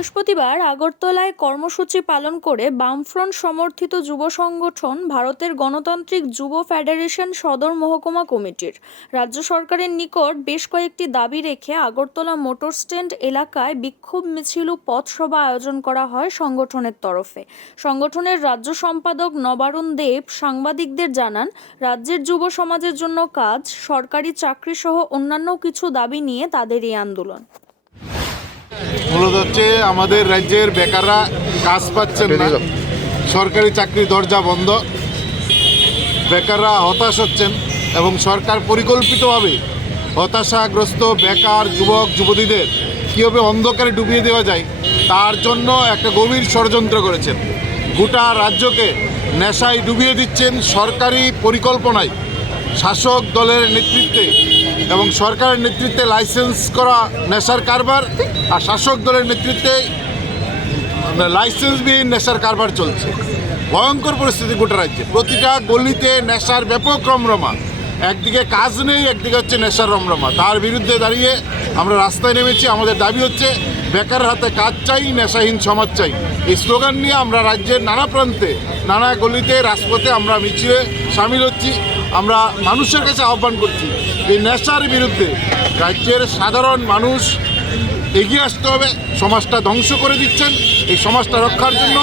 বৃহস্পতিবার আগরতলায় কর্মসূচি পালন করে বামফ্রন্ট সমর্থিত যুব সংগঠন ভারতের গণতান্ত্রিক যুব ফেডারেশন সদর মহকুমা কমিটির রাজ্য সরকারের নিকট বেশ কয়েকটি দাবি রেখে আগরতলা মোটর স্ট্যান্ড এলাকায় বিক্ষোভ মিছিল ও পথসভা আয়োজন করা হয় সংগঠনের তরফে। সংগঠনের রাজ্য সম্পাদক নবারুণ দেব সাংবাদিকদের জানান, রাজ্যের যুব সমাজের জন্য কাজ, সরকারি চাকরি সহ অন্যান্য কিছু দাবি নিয়ে তাদের এই আন্দোলন। মূলত হচ্ছে আমাদের রাজ্যের বেকাররা কাজ পাচ্ছেন না, সরকারি চাকরি দরজা বন্ধ, বেকাররা হতাশ হচ্ছেন এবং সরকার পরিকল্পিতভাবে হতাশাগ্রস্ত বেকার যুবক যুবতীদের কীভাবে অন্ধকারে ডুবিয়ে দেওয়া যায় তার জন্য একটা গভীর ষড়যন্ত্র করেছেন। গোটা রাজ্যকে নেশায় ডুবিয়ে দিচ্ছেন সরকারি পরিকল্পনায়, শাসক দলের নেতৃত্বে এবং সরকারের নেতৃত্বে লাইসেন্স করা নেশার কারবার আর শাসক দলের নেতৃত্বে লাইসেন্সবিহীন নেশার কারবার চলছে। ভয়ঙ্কর পরিস্থিতি গোটা রাজ্যে, প্রতিটা গলিতে নেশার ব্যাপক রমরমা, একদিকে কাজ নেই, একদিকে হচ্ছে নেশার রমরমা। তার বিরুদ্ধে দাঁড়িয়ে আমরা রাস্তায় নেমেছি। আমাদের দাবি হচ্ছে বেকার হাতে কাজ চাই, নেশাহীন সমাজ চাই। এই স্লোগান নিয়ে আমরা রাজ্যের নানা প্রান্তে, নানা গলিতে, রাজপথে আমরা মিছিলে সামিল হচ্ছি। আমরা মানুষের কাছে আহ্বান করছি, এই নেশার বিরুদ্ধে রাজ্যের সাধারণ মানুষ এগিয়ে আসতে হবে। সমাজটা ধ্বংস করে দিচ্ছেন, এই সমাজটা রক্ষার জন্য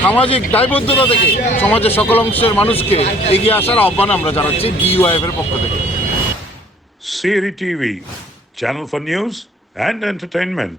সামাজিক দায়বদ্ধতা থেকে সমাজের সকল অংশের মানুষকে এগিয়ে আসার আহ্বান আমরা জানাচ্ছি DUIF এর পক্ষ থেকে। CRI TV, channel for news and entertainment.